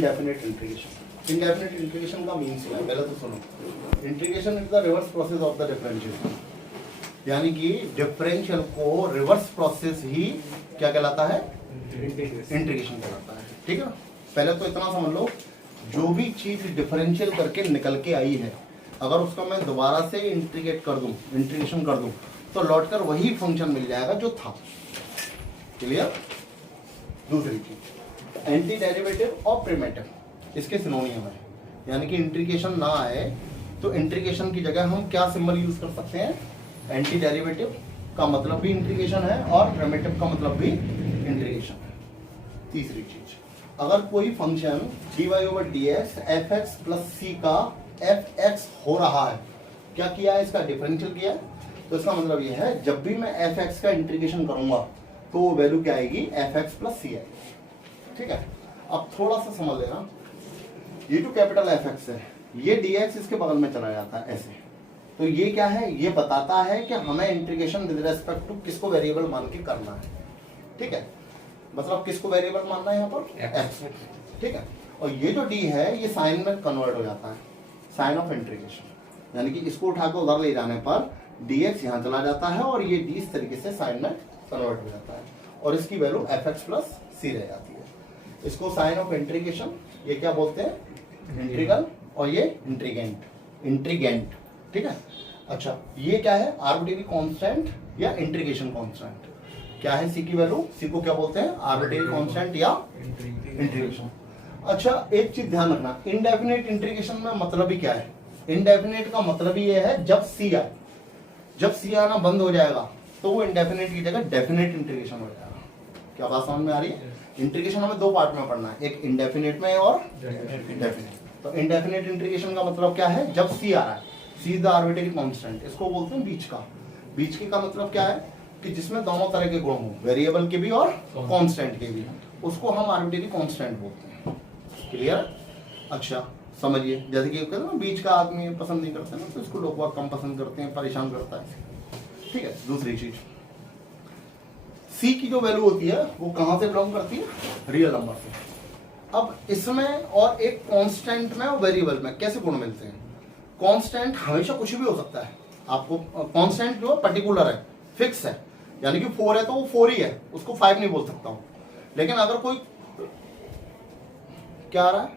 Indefinite integration. Indefinite integration का means क्या है, पहले तो सुनो। Integration is the reverse process of the differential, यानी कि डिफरेंशियल को रिवर्स प्रोसेस ही क्या कहलाता है, इंटीग्रेशन कहलाता है। ठीक है, पहले तो इतना समझ लो, जो भी चीज डिफरेंशियल करके निकल के आई है, अगर उसका मैं दोबारा से इंटीग्रेट कर दूं, इंटीग्रेशन कर दूं, तो लौटकर वही फंक्शन मिल जाएगा जो था। क्लियर। दूसरी चीज एंटी डेरिवेटिव और प्रिमिटिव, इसके सिनोनियम है, यानी कि इंटीग्रेशन ना आए तो इंटीग्रेशन की जगह हम क्या सिंबल यूज कर सकते हैं, एंटी डेरिवेटिव का मतलब भी इंटीग्रेशन है और प्रिमिटिव का मतलब भी इंटीग्रेशन है। तीसरी चीज, अगर कोई function dy/dx fx plus c का fx हो रहा है, क्या किया है, इसका डिफरेंशियल किया है, तो इसका मतलब ये है जब भी मैं fx का इंटीग्रेशन करूंगा तो वो वैल्यू क्या आएगी, fx प्लस c आएगी। ठीक है, अब थोड़ा सा समझ लेना, ये जो कैपिटल fx है, ये dx इसके बगल में चला जाता है ऐसे, तो ये क्या है, ये बताता है कि हमें इंटीग्रेशन विद रिस्पेक्ट टू किसको वेरिएबल मान के करना है। ठीक है, मतलब किसको वेरिएबल मानना है यहाँ पर, x। ठीक है, और ये जो d है ये साइन में कन्वर्ट हो जाता है, साइन ऑफ इंटीग्रेशन, यानी कि इसको उठा के उधर ले जाने पर dx यहाँ चला जाता है और ये d इस तरीके से साइन में कन्वर्ट हो जाता है और इसकी वैल्यू fx प्लस c रह जाती है। इसको साइन ऑफ इंटीग्रेशन ये क्या बोलते हैं, इंटीग्रल, और ये इंटीग्रेंट। ठीक है, अच्छा ये क्या है, आर्बिट्रेरी कांस्टेंट या इंटीग्रेशन कांस्टेंट, क्या है c की वैल्यू, c को क्या बोलते हैं, आर्बिट्रेरी कांस्टेंट या इंटीग्रेशन। अच्छा एक चीज ध्यान रखना, इनडेफिनेट इंटीग्रेशन में मतलब ही क्या है, इनडेफिनेट का मतलब ही ये है जब c आए, जब c आना बंद हो जाएगा तो वो इंडेफिनेट की जगह डेफिनेट इंटीग्रेशन हो जाएगा। क्या बात समझ में आ रही है, इंटीग्रेशन हमें दो पार्ट में पढ़ना है, एक इंडेफिनेट में और डेफिनेट। तो इंडेफिनेट इंटीग्रेशन का मतलब क्या है, जब c आ रहा है, c is the arbitrary constant, इसको बोलते हैं बीच का। बीच के का मतलब क्या है कि जिसमें दोनों तरह के गुण हो, वेरिएबल के भी और कांस्टेंट के भी, उसको हम आर्बिट्रेरी कांस्टेंट बोलते हैं। क्लियर। अच्छा समझिए, जैसे कि कहते हैं ना बीच का आदमी पसंद नहीं करते ना, तो इसको लोग बहुत कम पसंद करते हैं, परेशान करता है। ठीक है, दूसरी चीज c की जो वैल्यू होती है वो कहां से बिलोंग करती है, रियल नंबर से। अब इसमें और एक कांस्टेंट में और वेरिएबल में कैसे गुण मिलते हैं, कांस्टेंट हमेशा कुछ भी हो सकता है, आपको कांस्टेंट जो पर्टिकुलर है, फिक्स है, यानी कि 4 है तो वो 4 ही है, उसको 5 नहीं बोल सकता हूं। लेकिन अगर कोई क्या आ रहा है,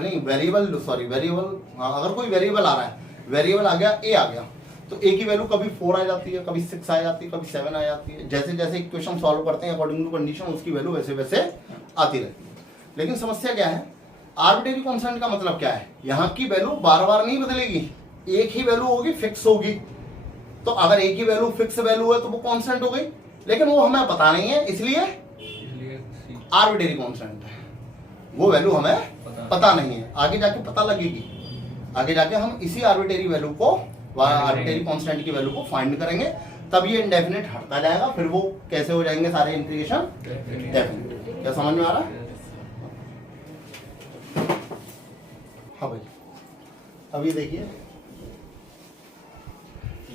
नहीं वेरिएबल, सॉरी वेरिएबल, अगर कोई वेरिएबल आ रहा है, वेरिएबल आ गया a आ गया, तो a की वैल्यू कभी 4 आ जाती है, कभी 6 आ जाती है, कभी 7 आ जाती है, जैसे जैसे इक्वेशन सॉल्व करते हैं अकॉर्डिंग टू कंडीशन उसकी वैल्यू वैसे वैसे आती रहती है। लेकिन समस्या क्या है, आर्बिट्रेरी कांस्टेंट का मतलब क्या है, यहाँ की वैल्यू बार बार नहीं बदलेगी, एक ही वैल्यू होगी, फिक्स होगी। तो अगर एक ही वैल्यू फिक्स वैल्यू है तो वो कांस्टेंट हो गई, लेकिन वो हमें पता नहीं है, इसलिए आर्बिट्रेरी कांस्टेंट है, वो वैल्यू हमें पता नहीं है, आगे जाके पता लगेगी, आगे जाके हम इसी आर्बिट्रेरी वैल्यू को, आर्बिट्रेरी कांस्टेंट की वैल्यू को फाइंड करेंगे, तब ये इंडेफिनेट हटता जाएगा, फिर वो कैसे हो जाएंगे सारे इंटीग्रेशन डेफिनेट। क्या समझ में आ रहा है? हाँ भाई, अब ये देखिए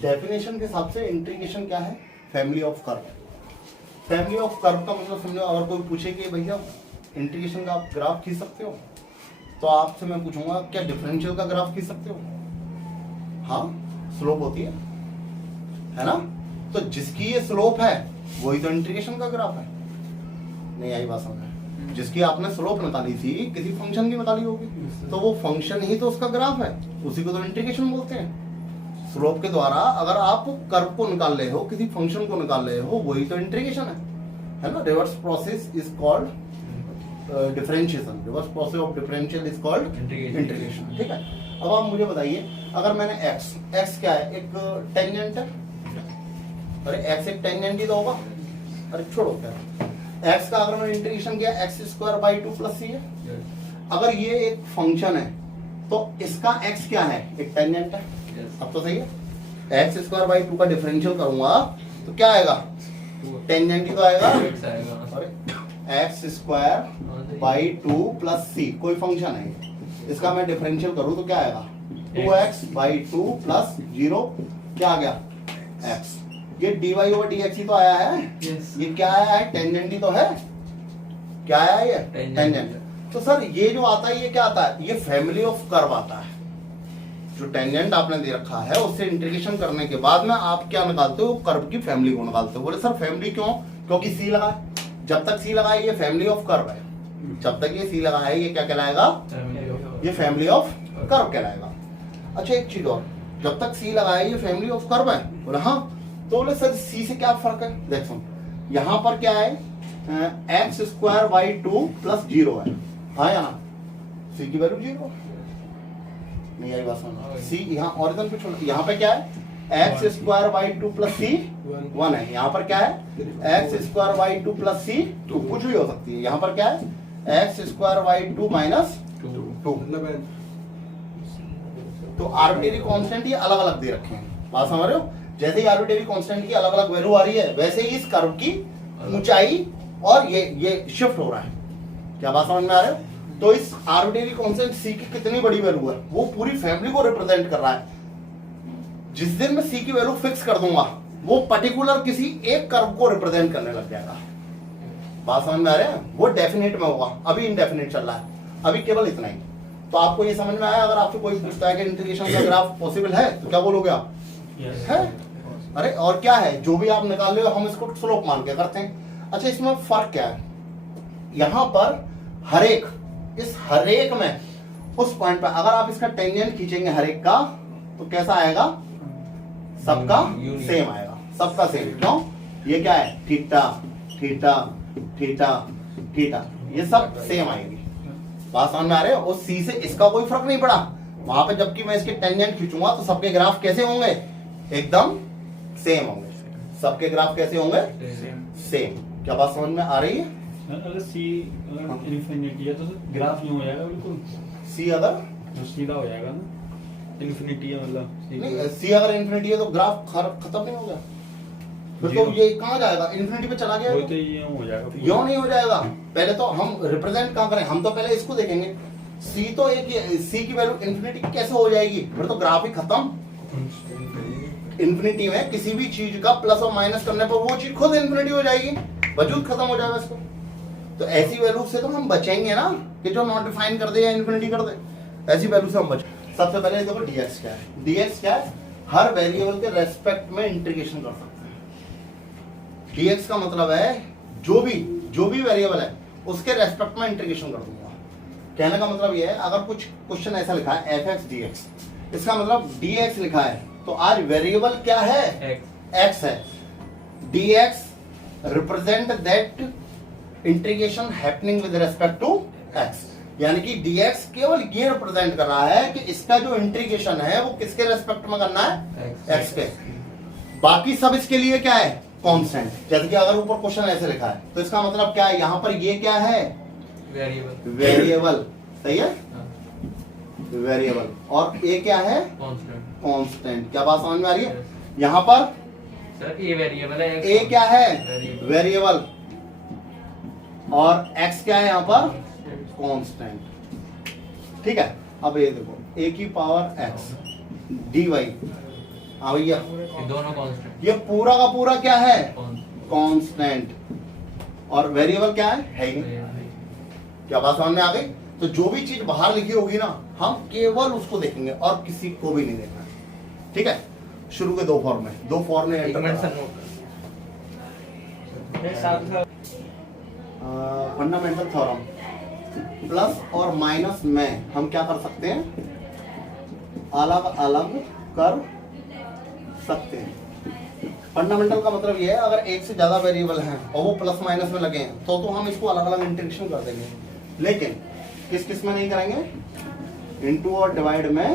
डेफिनेशन के हिसाब से इंटीग्रेशन क्या है, family of curve. Family of curve का मतलब समझो, अगर कोई पूछे कि भैया इंटीग्रेशन का आप ग्राफ खींच सकते हो, तो आपसे मैं पूछूंगा क्या डिफरेंशियल का ग्राफ खींच सकते हो? हाँ, स्लोप होती है ना, तो जिसकी ये स्लोप है वही तो इंटीग्रेशन का ग्राफ है। नहीं आई बात समझ, जिसकी आपने स्लोप निकाली थी, किसी फंक्शन की निकाली होगी, तो वो फंक्शन ही तो उसका ग्राफ है, उसी को तो इंटीग्रेशन बोलते हैं। स्लोप के द्वारा अगर आप कर्व को निकाल रहे हो, किसी फंक्शन को निकाल रहे हो, वही तो इंटीग्रेशन है ना। Reverse process is called differentiation, reverse process of differential is called integration. ठीक है, अब आप मुझे बताइए, अगर मैंने x क्या है, एक टेंजेंट है, अरे x एक टेंजेंट ही तो होगा, अरे छोड़ो क्या, x का अगर मैंने इंटीग्रेशन किया x² / 2 + c है। अगर ये एक फंक्शन है तो इसका x क्या है, एक टेंजेंट है। अब तो सही है, x² / 2 का डिफरेंशियल करूंगा तो क्या आएगा, टेंजेंट ही तो आएगा, अरे x² / 2 + c कोई फंक्शन है, इसका मैं डिफरेंशियल करूं तो क्या आएगा, 2x/2 + 0 क्या आ गया, x। ये dy/dx ही तो आया है, ये क्या आया है, टेंजेंट ही तो है, क्या आया ये टेंजेंट। तो सर ये जो आता है ये क्या आता है, ये फैमिली ऑफ कर्व आता है। जो टेंजेंट आपने दे रखा है उससे इंटीग्रेशन करने के बाद में आप क्या निकालते हो, कर्व की फैमिली को निकालते हो। बोले सर फैमिली क्यों, क्योंकि सी लगा है, जब तक सी लगा है ये फैमिली ऑफ कर्व है, जब तक ये सी लगा है ये क्या कहलाएगा, ये फैमिली ऑफ कर्व कहलाएगा। अच्छा एक चीज और, जब तक सी लगा है ये फैमिली ऑफ कर्व है, बोले हाँ, तो बोले सर सी से क्या फर्क है, देखो यहाँ पर क्या है, एक्स स्क्वायर बाई 2 प्लस 0 है, हाँ या ना, सी की वैल्यू 0 नहीं आई बात समझ। सी यहाँ ऑरिजिन पे छोड़, यहाँ पे क्या है, एक्स स्क्वायर बाई 2 प्लस सी 1 है, यहाँ पर क्या है एक्स स्क्वायर बाई 2 प्लस सी 2, कुछ भी हो सकती है। यहाँ पर क्या है एक्स स्क्वायर बाई 2 माइनस 2। तो आर्बिट्रेरी कांस्टेंट ये अलग अलग दे रखे हैं, बात समझ रहे हो। जैसे ही आर्बिट्रेरी कांस्टेंट की अलग अलग वैल्यू आ रही है वैसे ही इस कर्व की ऊंचाई और ये शिफ्ट हो रहा है, क्या बात समझ में आ रहे हो। तो इस आर्बिट्रेरी कांस्टेंट सी की कितनी बड़ी वैल्यू है, वो पूरी फैमिली को रिप्रेजेंट कर रहा है। जिस दिन मैं सी की वैल्यू फिक्स कर दूंगा वो पर्टिकुलर किसी एक कर्व को रिप्रेजेंट करने लग जाएगा, बात समझ में आ रहे हैं। वो डेफिनेट में होगा, अभी इनडेफिनेट चल रहा है, अभी केवल इतना ही। तो आपको ये समझ में आया, अगर आपसे कोई पूछता है कि इंटीग्रेशन का ग्राफ पॉसिबल है तो क्या बोलोगे आप, है। अरे और क्या है, जो भी आप निकाल रहे हो हम इसको स्लोप मान के करते हैं। अच्छा इसमें फर्क क्या है, यहां पर हरेक, इस हरेक में उस पॉइंट पर अगर आप इसका टेंजेंट खींचेंगे हरेक का तो कैसा आएगा, सबका सेम आएगा, सबका सेम। क्यों, ये क्या है थीटा थीटा थीटा थीटा, ये सब सेम आएगी, बात समझ में आ रहे हो। और सी से इसका कोई फर्क नहीं पड़ा वहां पे, जबकि मैं इसके टेंजेंट खींचूंगा तो सबके ग्राफ कैसे होंगे, एकदम सेम होंगे। सबके ग्राफ कैसे होंगे, सेम। क्या बात समझ में आ रही है। अगर सी अगर इन्फिनिटी है तो ग्राफ नहीं हो जाएगा बिल्कुल, सी अगर तो सीधा हो जाएगा ना, इन्फिनिटी है मतलब नहीं, सी अगर इन्फिनिटी है तो ग्राफ खत्म नहीं हो गया, फिर तो ये कहाँ जाएगा, इन्फिनिटी पे चला गया। तो ये हो जाएगा, क्यों नहीं हो जाएगा, पहले तो हम रिप्रेजेंट कहाँ करें, हम तो पहले इसको देखेंगे। सी तो एक, सी की वैल्यू इन्फिनिटी कैसे हो जाएगी, फिर तो ग्राफ ही खत्म। इन्फिनिटी में किसी भी चीज का प्लस और माइनस करने पर वो चीज खुद इन्फिनिटी हो जाएगी, वजूद खत्म हो जाएगा इसको। तो ऐसी वैल्यू से तो हम बचेंगे ना, कि जो नॉट डिफाइन कर दे या इन्फिनिटी कर दे, ऐसी वैल्यू से हम बचेंगे। सबसे पहले देखो dx क्या है, dx क्या है, हर वेरिएबल के रेस्पेक्ट में इंटीग्रेशन कर सकते हैं। dx का मतलब है जो भी वेरिएबल है उसके रेस्पेक्ट में इंटीग्रेशन कर दूंगा। कहने का मतलब ये है, अगर कुछ क्वेश्चन ऐसा लिखा है fx dx, इसका मतलब dx लिखा है तो आज वेरिएबल क्या है, x है। dx represent that integration happening with respect to x, यानी कि dx केवल ये रिप्रेजेंट कर रहा है कि इसका जो इंटीग्रेशन है वो किसके रेस्पेक्ट में करना है, x के। बाकी सब इसके लिए क्या है, कांस्टेंट। जैसे कि अगर ऊपर क्वेश्चन ऐसे लिखा है तो इसका मतलब क्या है, यहाँ पर ये क्या है, वेरिएबल, सही है, वेरिएबल। और ये क्या है, कांस्टेंट। क्या बात समझ में आ रही है। यहाँ पर सर ये वेरिएबल है, ए क्या है, वेरिएबल, और x क्या है यहाँ पर, कांस्टेंट। ठीक है, अब ये देखो a की पावर x dy, हाँ भैया दोनों कांस्टेंट, ये पूरा का पूरा क्या है, कांस्टेंट, और वेरिएबल क्या है ही नहीं। क्या बात समझ में आ गई। तो जो भी चीज बाहर लिखी होगी ना हम केवल उसको देखेंगे और किसी को भी नहीं देखना, ठीक है। शुरू के दो फॉर्म में फंडामेंटल थ्योरम प्लस और माइनस में हम क्या कर सकते हैं, अलग अलग कर सकते हैं। फंडामेंटल का मतलब ये है, अगर एक से ज्यादा वेरिएबल हैं और वो प्लस माइनस में लगे हैं तो हम इसको अलग अलग इंटीग्रेशन कर देंगे, लेकिन किस किस में नहीं करेंगे, इनटू और डिवाइड में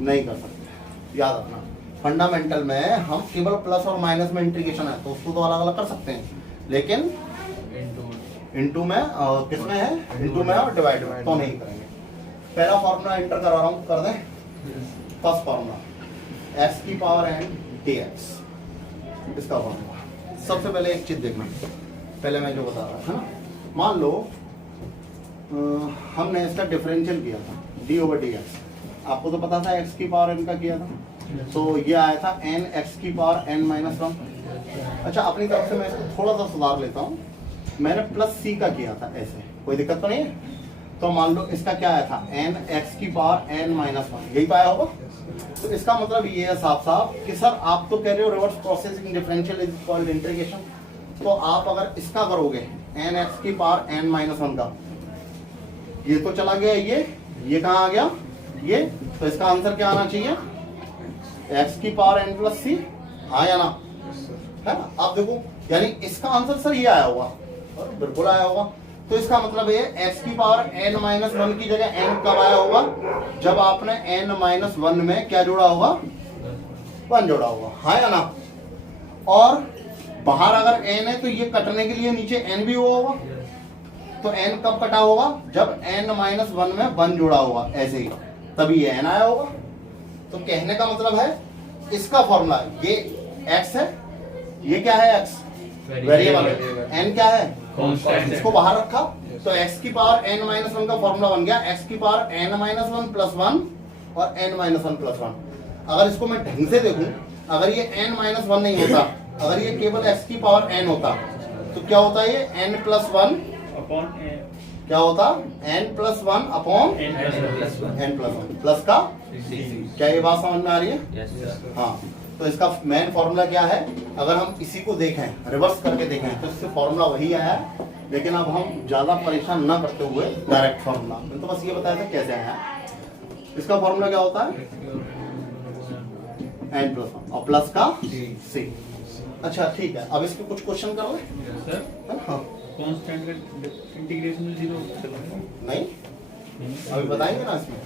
नहीं कर सकते। याद रखना, फंडामेंटल में हम केवल प्लस और माइनस में इंटीग्रेशन है तो उसको तो अलग अलग कर सकते हैं, लेकिन इनटू में किस में है, इनटू में और डिवाइड में तो नहीं करेंगे। पहला फॉर्मूला एंटर करवा रहा हूँ, कर दें। फर्स्ट फॉर्मूला x की पावर n dx, इसका फॉर्मूला। सबसे पहले एक चीज देखना, पहले मैं जो बता रहा था ना, मान लो हमने इसका डिफरेंशियल किया था d ओवर dx, आपको तो पता था x की पावर n का किया था, तो ये आया था n x की पावर n माइनस 1। अच्छा अपनी तरफ से मैं इसको थोड़ा सा सुधार लेता हूँ, मैंने प्लस सी का किया था ऐसे, कोई दिक्कत तो नहीं है। तो मान लो इसका क्या आया था, एन एक्स की पावर एन माइनस वन, यही पाया होगा। तो इसका मतलब ये है साफ साफ कि सर आप तो कह रहे हो reverse processing differential is called integration, तो आप अगर इसका करोगे एन एक्स की पावर एन माइनस वन का, ये तो चला गया, ये कहाँ आ गया ये, तो इसका आंसर क्या आना चाहिए, एक्स की पावर एन प्लस सी, हाँ या ना, है ना। आप देखो यानी इसका आंसर सर ये आया होगा, और बिल्कुल आया होगा। तो इसका मतलब ये एक्स की पावर एन माइनस वन की जगह एन कब आया होगा, जब आपने एन माइनस वन में क्या जोड़ा होगा, वन जोड़ा होगा, हाँ या ना। और बाहर अगर एन है तो ये कटने के लिए नीचे एन भी हुआ होगा, तो एन कब कटा होगा, जब एन माइनस वन में वन जोड़ा होगा, ऐसे ही तभी ये एन आया होगा। तो कहने का मतलब है इसका फॉर्मूला, ये एक्स है, ये क्या है एक्स वेरिएबल, एन क्या है कांस्टेंट, इसको बाहर रखा, तो एक्स की पावर एन माइनस वन का फॉर्मूला बन गया एक्स की power N minus one plus one और N minus one plus one. अगर इसको मैं ढंग से देखूं, अगर ये एन माइनस वन नहीं होता, अगर ये केवल एक्स की पावर एन होता, तो क्या होता है, ये एन प्लस वन अपॉन क्या होता, N plus one upon N plus one. N plus one plus का, क्या ये बात समझ में आ रही है। Yes sir. हाँ, तो इसका मेन फॉर्मूला क्या है, अगर हम इसी को देखें रिवर्स करके देखें तो इससे फॉर्मूला वही आया है, लेकिन अब हम ज्यादा परेशान ना करते हुए डायरेक्ट फॉर्मूला, मैंने तो बस ये बताया था कैसे आया। इसका फॉर्मूला क्या होता है, एन प्लस वन और प्लस का सी। अच्छा ठीक है, अब इसके कुछ क्वेश्चन कर ले, सर हाँ कांस्टेंट का इंटीग्रेशन 0 चलेगा नहीं अभी बताएंगे ना इसमें।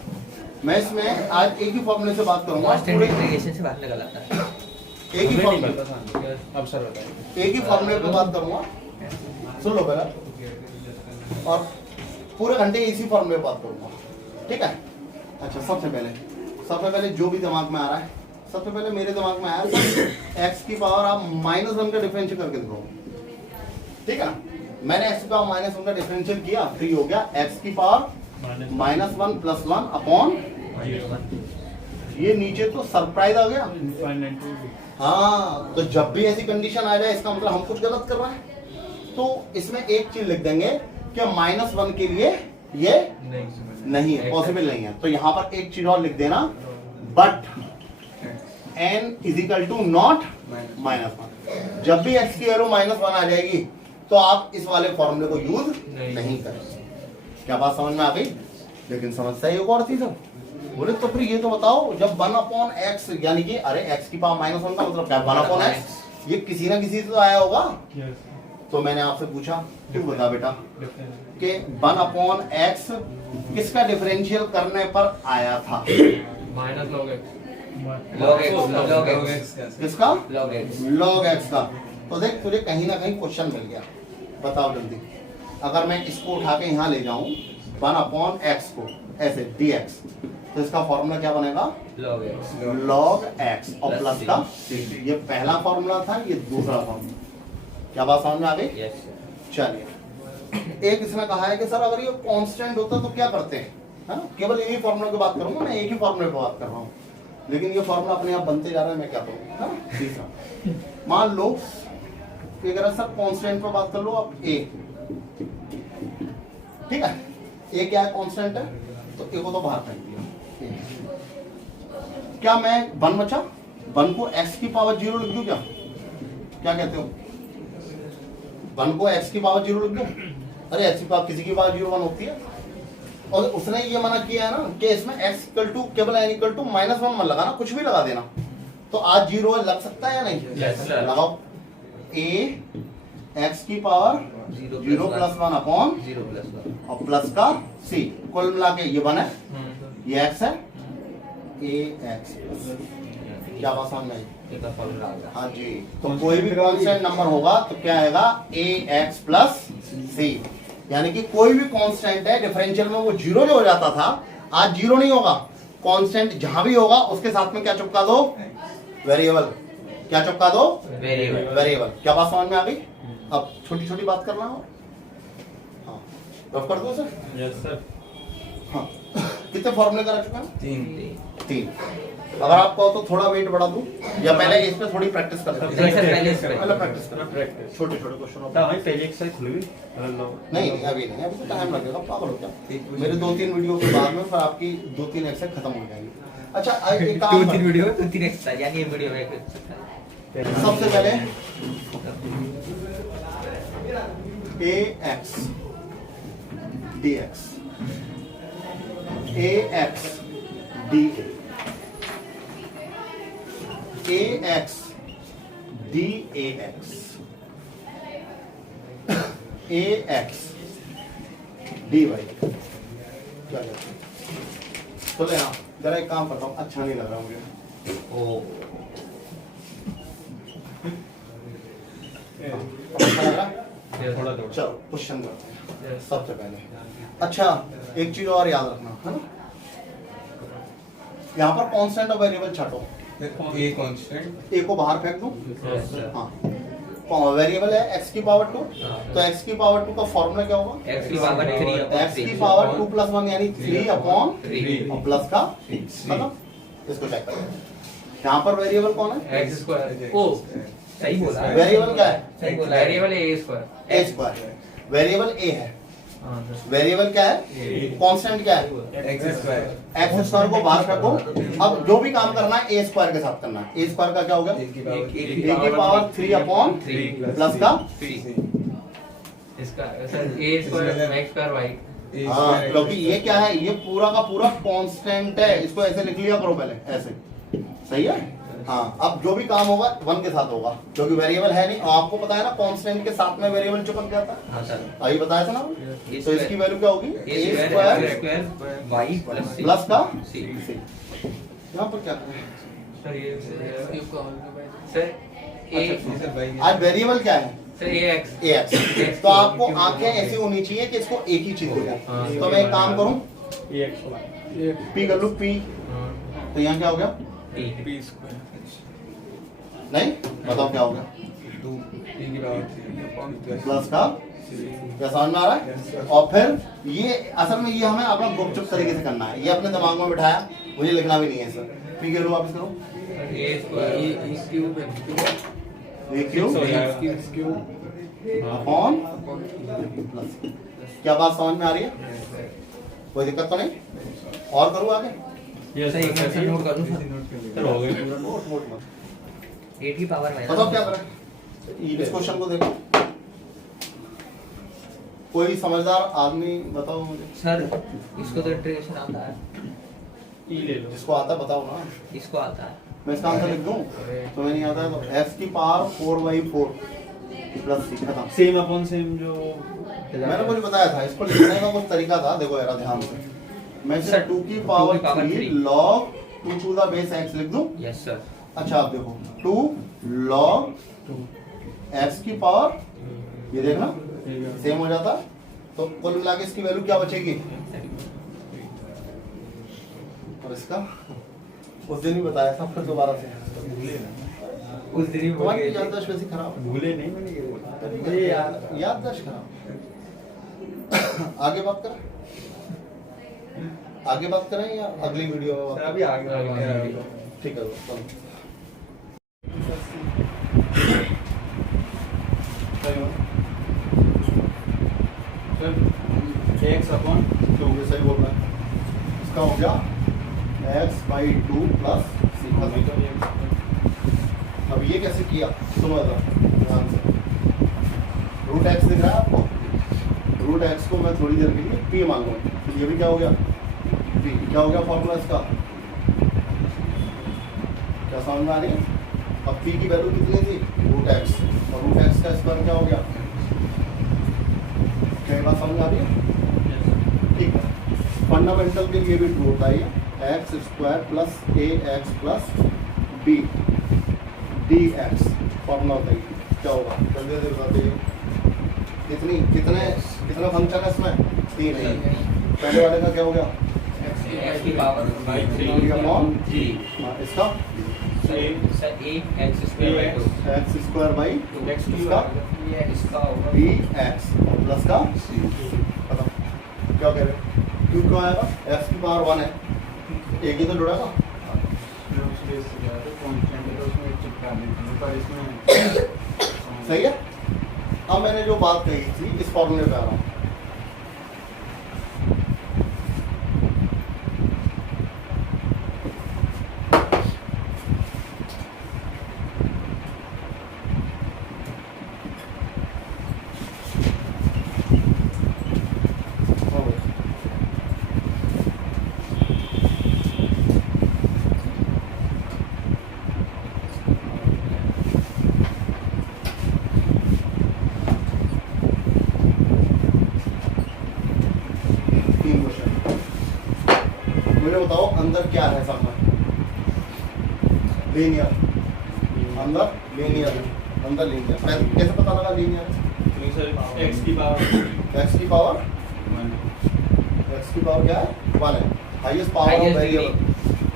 मैं इसमें आज एक ही फॉर्मूले से बात करूंगा, कांस्टेंट इंटीग्रेशन से बात निकल आता है। एक ही नहीं फॉर्मूले, पता, अब सर बताइए। एक ही फॉर्मूले पे बात करूंगा, सुन लो पहले, और पूरे घंटे इसी फॉर्मूले पे बात करूंगा, ठीक है। अच्छा सबसे पहले जो भी दिमाग में आ रहा है, सबसे पहले मेरे दिमाग में आया एक्स की पावर आप माइनस वन का डिफरेंशियल करके दिखाओ, ठीक है ना। मैंने एक्स की पावर माइनस वन का डिफरेंशियल किया, तो ये हो गया एक्स की power minus one plus one upon, ये नीचे तो सरप्राइज आ गया। हाँ, तो जब भी ऐसी कंडीशन आ जाए इसका मतलब हम कुछ गलत कर रहे हैं। तो इसमें एक चीज लिख देंगे कि माइनस वन के लिए ये नहीं है, पॉसिबल नहीं है। तो यहाँ पर एक चीज और लिख देना, but n is equal to not minus one. जब भी x की वैल्यू माइनस वन आ जाएगी तो आप इस वाले फॉर्मूले को यूज नहीं करेंगे। क्या बात समझ में आ गई। लेकिन समस्या एक और थी सर, बोले तो फिर ये तो बताओ, जब वन अपॉन एक्स यानी कि अरे एक्स की पावर माइनस वन का मतलब क्या, वन अपॉन एक्स, ये किसी ना किसी से तो आया होगा। तो मैंने आपसे पूछा, तू बता बेटा कि वन अपॉन एक्स किसका डिफरेंशियल करने पर आया था, minus log x, log x किसका, log x लॉग एक्स का। तो देख तुझे कहीं ना कहीं क्वेश्चन मिल गया, बताओ जल्दी। अगर मैं इसको उठा के यहाँ ले जाऊं वन अपॉन एक्स को ऐसे dx, तो इसका फॉर्मूला क्या बनेगा, log x log x और प्लस का c। ये पहला फॉर्मूला था, ये दूसरा फॉर्मूला। क्या बात समझ में आ गई। yes sir चलिए, एक इसमें कहा है कि सर अगर ये कांस्टेंट होता तो क्या करते हैं, है ना। केवल इन्हीं फॉर्मूले की बात करूंगा मैं, एक ही फॉर्मूले पर बात कर रहा हूँ, लेकिन ये फॉर्मूला अपने आप बनते जा रहा है, मैं क्या करूँ, है ना। तीसरा, मान लो कि अगर सर कांस्टेंट पर बात कर लो आप, a, ठीक है, a क्या है, कांस्टेंट है, तो a को तो बाहर फेंक दिया। क्या मैं वन बचा, वन को x की पावर 0 लिख दूं, क्या कहते हो, वन को x की पावर 0 लिख दूं। अरे x की पावर किसी की पावर 0 1 होती है, और उसने ये मना किया है ना कि इसमें x इक्वल टू केवल n equal to minus one मत लगाना, कुछ भी लगा देना। तो आज 0 लग सकता है या नहीं, Yes, sir. लगाओ। a x की power 0 plus one upon 0 plus 1 और प्लस का c, कुल मिला के ये वन है, ये x है, ax। क्या बात समझ में आई। एक फॉर्मूला आ गया। हाँ जी, तो कोई भी कांस्टेंट नंबर होगा तो क्या आएगा, ax प्लस c, यानी कि कोई भी कांस्टेंट है डिफरेंशियल में वो 0 जो हो जाता था, आज 0 नहीं होगा। कांस्टेंट जहां भी होगा उसके साथ में क्या चिपका दो, वेरिएबल। क्या चिपका दो, वेरिएबल। क्या बात समझ में आ गई। अब छोटी छोटी बात करना हो, हाँ रफ कर दो सर। Yes sir. हाँ, कितने फॉर्मूले करा चुका है, 3 तीन। अगर आप कहो तो थोड़ा वेट बढ़ा दूं या पहले इस पे थोड़ी प्रैक्टिस कर नहीं सर, पहले इस पे। पहले प्रैक्टिस कर प्रैक्टिस छोटे छोटे क्वेश्चन भाई पहले एक्सरसाइज खुल गई नहीं नहीं अभी नहीं, अभी तो टाइम लगेगा, पागल हो क्या। मेरे 2-3 वीडियो के बाद में फिर आपकी 2-3 एक्सरसाइज खत्म हो जाएंगी। अच्छा एक काम 2-3 कर, वीडियो 2-3 एक्स्ट्रा, यानी ये वीडियो में सबसे पहले ax dx ax dA ax dax ax dy क्या कहते हैं? चलो यहाँ जरा एक काम करता हूँ, अच्छा नहीं लग रहा मुझे। ओ अच्छा लग रहा? थोड़ा थोड़ा चलो क्वेश्चन करते हैं सबसे पहले। अच्छा एक चीज और याद रखना है ना, यहाँ पर कांस्टेंट और वेरिएबल छाटो, ए कांस्टेंट ए को बाहर फेंक दूं। Yes, sir. हाँ वेरिएबल है x की पावर 2, तो x की पावर 2 का फॉर्मूला क्या होगा? x की पावर 3 x की पावर 2 + 1 यानी 3 अपॉन 3 और प्लस का मतलब इसको चेक करो। यहाँ पर वेरिएबल कौन है? X square. ओ सही बोला वेरिएबल क्या है? सही बोला variable A square. a square. Variable a है, हाँ सर. वेरिएबल क्या है? कांस्टेंट क्या है? एक्स स्क्वायर एक्स स्क्वायर को बाहर रखो। अब जो भी काम करना है ए स्क्वायर के साथ करना है। ए स्क्वायर का क्या होगा? एक की पावर ए की पावर 3 अपॉन 3 प्लस का इसका sir A square X square Y. हाँ, क्योंकि ये क्या है, ये पूरा का पूरा कांस्टेंट है, इसको ऐसे लिख लिया करो पहले ऐसे, सही है। हाँ अब जो भी काम होगा 1 के साथ होगा, क्योंकि वेरिएबल है नहीं। आपको पता है ना कांस्टेंट के साथ में वेरिएबल चिपक जाता है, हां सर अभी बताया था ना। तो इसकी वैल्यू क्या होगी? a A square square y plus c plus का c यहाँ पर क्या करें? सर ये सर A सर भाई आज वेरिएबल क्या है? Sir AX. AX। तो आपको आंखें ऐसी होनी चाहिए कि इसको एक ही चीज हो जाए। हाँ। तो मैं एक काम करूं, EX P कर लूं P, हाँ. तो यहाँ क्या हो गया? t बी स्क्वायर नहीं बताओ क्या होगा? 2 ए की पावर 3 अपॉन प्लस का क्या समझ में आ रहा है? और फिर ये असल में ये हमें अपना गुपचुप तरीके से करना है, ये अपने दिमाग में बिठाया, मुझे लिखना भी नहीं है सर। P के लो वापस करो, A square. ये क्यों अपॉन प्लस। क्या बात समझ में आ रही है? कोई दिक्कत तो नहीं? और करूँ आगे? ये सही है सर, नोट कर लूं सर सर हो गए पूरा नोट नोट मत 8 की पावर बताओ क्या करें। इस क्वेश्चन को देखो, कोई समझदार आदमी बताओ मुझे, सर इसको तो इंटीग्रेशन आता है, ई ले लो जिसको आता है बताओ ना। इसको आता है मैं इसका आंसर लिख दूं तो मैं नहीं आता है तो x की पावर 4/4 प्लस c खत्म। सेम अपॉन सेम जो मैंने कुछ बताया था, इसको लिखने का कुछ तरीका था, देखो यार ध्यान से। मैं इसे सर, 2 की पावर 2 की power 3 3 log 2 to the base x लिख दूं। यस सर अच्छा आप देखो 2 log x की पावर, ये देखना सेम हो जाता, तो कुल मिला के इसकी वैल्यू क्या बचेगी? और इसका उस दिन ही बताया था, फिर दोबारा से उस दिन ही बोल तुम्हारी गए याददाश्त वैसी खराब है। भूले नहीं मैंने ये बोला ये याददाश्त खराब। आगे बात करें, आगे बात करें या अगली वीडियो में बात सर अभी आगे आगे। ठीक है चलो। एक्स अपॉन क्योंकि सही बोल रहा है, इसका हो गया x/2 प्लस c खत्म। अब ये कैसे किया सुनो जरा ध्यान से। रूट x दिख रहा है आपको, रूट x को मैं थोड़ी देर के लिए p मान लूँ, तो ये भी क्या हो गया p। क्या हो गया फॉर्मूला इसका, क्या समझ में आ रही है? अब p की वैल्यू कितनी थी? रूट x, और रूट x का स्क्वायर क्या हो गया? क्या ये बात समझ में आ रही है? ठीक है, फंडामेंटल के लिए भी ट्रू होता है ये, X square plus A X plus B D X formula होता है। क्या होगा जल्दी जल्दी बताते हैं, कितनी कितने कितना फंक्शन है इसमें? 3 है। पहले वाले का क्या हो गया? x की पावर 3 अपॉन जी इसका sir a x square by 2 x square by x इसका ये इसका होगा बी एक्स और प्लस का खत्म। क्या कह रहे हो? क्यों क्यों आएगा? एक्स की पावर 1 है, एक ही तो जुड़ा था, केस से क्या है कांस्टेंट है तो उसमें चिपका देते हैं पर इसमें सही है। अब मैंने जो बात कही थी इस फॉर्मूले पे आ रहा हूँ। तीन क्वेश्चन मुझे बताओ, अंदर क्या है सामने? लीनियर, अंदर लीनियर, अंदर लीनियर। कैसे पता लगा लीनियर? नहीं सर एक्स की पावर एक्स की पावर, 1 एक्स की पावर क्या है? 1 है। Highest power of Highest variable,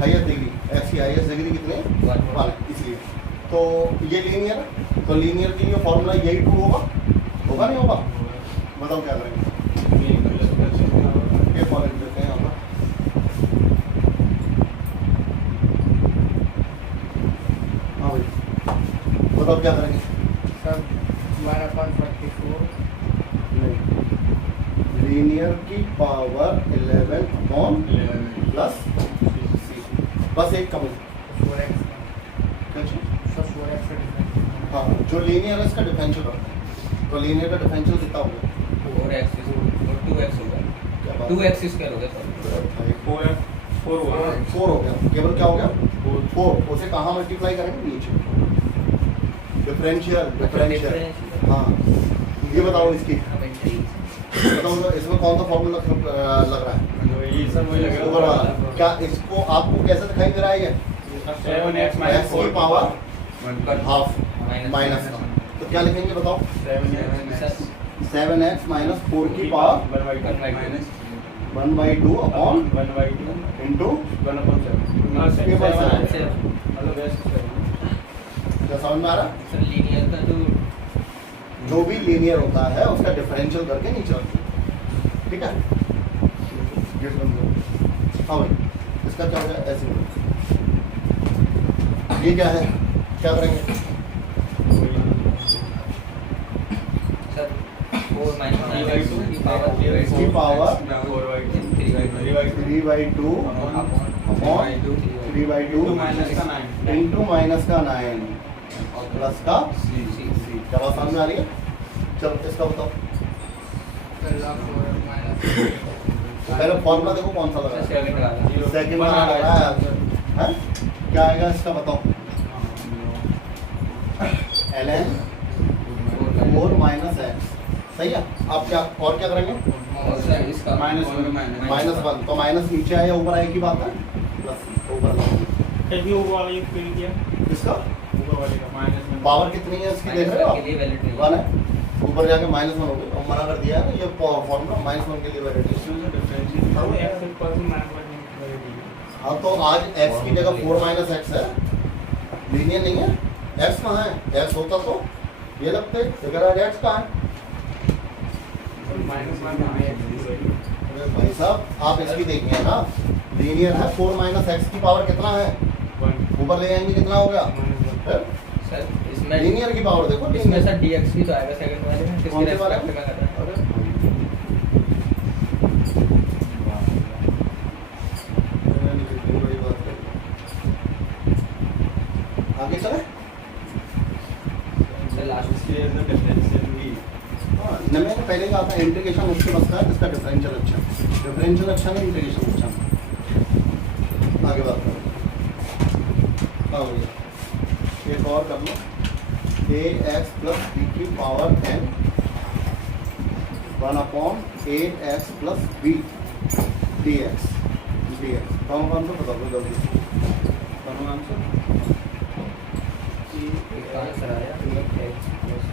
highest degree, x की हाईएस्ट डिग्री कितनी? 1 1 है, इसलिए। तो ये लीनियर है, तो लीनियर के लिए फॉर्मूला यही ट्रू होगा, होगा नहीं होगा? बताओ क्या करेंगे? ये फॉलो करते हैं यहाँ पर। हाँ भाई, बताओ क्या करेंगे? सर 1/44 नहीं, लीनियर की पावर 11 अपॉन प्लस बस एक कम 4x सर 4x का डिफरेंस। हाँ, जो लीनियर है इसका डिफरेंशियल करते हैं, तो लीनियर का डिफरेंशियल कितना होगा? 4x और 2x होगा, क्या बात 2x स्क्वायर होगा सर। 4 हुआ 4 हो गया, केवल क्या हो गया? 4। उसे कहाँ मल्टीप्लाई करेंगे? नीचे। Differential, differential. हाँ, ये बताओ इसकी, बताओ तो इसमें कौन सा फॉर्मूला लग रहा है? ये सब वही लग ऊपर वाला। क्या इसको आपको कैसे दिखाई दे रहा है? ये 7x एक्स की पावर 1 हाफ माइनस का, तो क्या लिखेंगे बताओ? 7x माइनस 4 की पावर 1/2 अपॉन 1/2 इंटू 1/7 ये बस है। मतलब ऐसे क्या समझ में आ रहा? सर लीनियर का जो भी लीनियर होता है उसका डिफरेंशियल करके नीचे रखो, ठीक है? गेट बंद करो। हाँ भाई, इसका क्या हो गया? ऐसे हो गया। ये क्या है? क्या करेंगे? सर 4 माइनस 2 की पावर इसकी पावर 4/2 3/2 अपॉन 3/2 इंटू माइनस का 9 और प्लस का क्या बात समझ में आ रही है? चलो इसका बताओ। पहले फॉर्मूला देखो कौन सा लगा है? सेकंड वाला सेकंड वाला लगा है। हैं? क्या आएगा इसका बताओ? ln 4 minus x. सही है। अब क्या और क्या करेंगे? और सर इसका -1, तो माइनस नीचे आया ऊपर आए की बात है, प्लस ऊपर कभी वो वाला ये फिल किया इसका ऊपर वाले का -1 पावर कितनी है इसकी देख रहे हो के लिए वैलिड नहीं 1 है, ऊपर जाके -1 हो गई और मना कर दिया है ना, ये फॉर्मूला -1 के लिए वैलिड है। इसमें से डिफरेंशिएट वो करो x इक्वल टू -1 हाँ, तो आज x की जगह 4 माइनस एक्स है, लीनियर नहीं है। x कहाँ है? x होता तो ये लगते, अगर x कहाँ है? -1 हमें अरे भाई साहब, आप इसकी देखिए ना, लीनियर है। 4 माइनस एक्स की पावर कितना है? 1 ऊपर ले जाएंगे कितना हो गया? फिर सर इसमें लीनियर की पावर देखो, इसमें लीनियर सर dx भी तो आएगा सेकंड वाले में, कौन किसके से वाले रेस्पेक्ट में कर रहा है? अरे कितनी बड़ी बात है। आगे चले। सर लास्ट इसके अंदर डिफरेंशियल भी हाँ, न मैंने पहले कहा था इंटीग्रेशन उसके बस का है जिसका डिफरेंशियल अच्छा है। डिफरेंशियल अच्छा नहीं, इंटीग्रेशन अच्छा है। आगे बात करो। हाँ भैया, एक और कर लो। ax प्लस b की power n 1/8x plus b dx कौन कौन सा बता दो जल्दी। दोनों आंसर एक आंसर आया x प्लस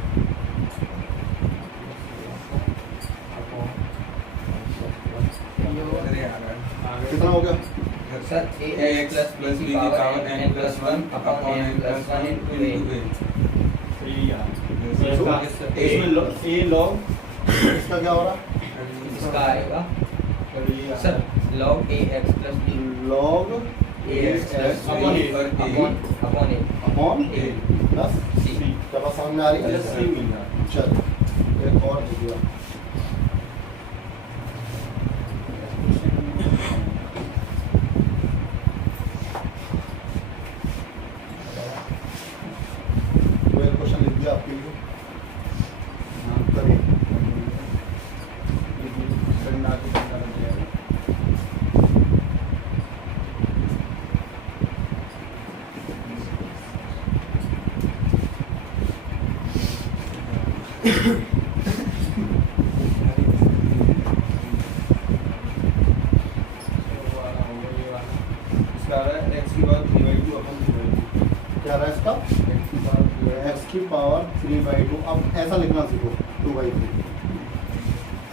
कितना हो गया? सर ax प्लस b की power n plus 1 upon n plus 1 into a। सही यार जो- इसमें a log इसका क्या हो रहा है? इसका आएगा sir log ax plus b log ax plus upon b और a upon a plus C. क्या बात समझ में आ रही है? Yes, sir. चल एक और लिखिए क्वेश्चन लिख दिया आपके लिए करिए इसका आ रहा है x की पावर 3/2 अपन 3/2 क्या रहा है इसका x की पावर x की पावर 3/2 अब ऐसा लिखना सीखो 2/3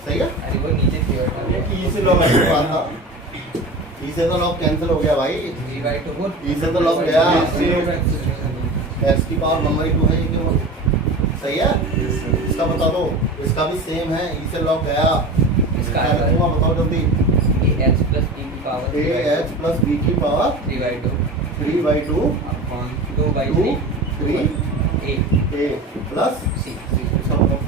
सही है अरे वो नीचे theorem ये e से log x बात था e से तो log कैंसिल हो गया भाई 3/2 वो e से तो log गया ये x की पावर 1/2 है ये क्यों सही है इसका बता दो इसका भी सेम है e से log गया इसका क्या लिखूंगा बताओ जल्दी ax plus b की पावर ax plus b की power 3/2 3/2 upon 2/3 3 a a plus c इसका बताओ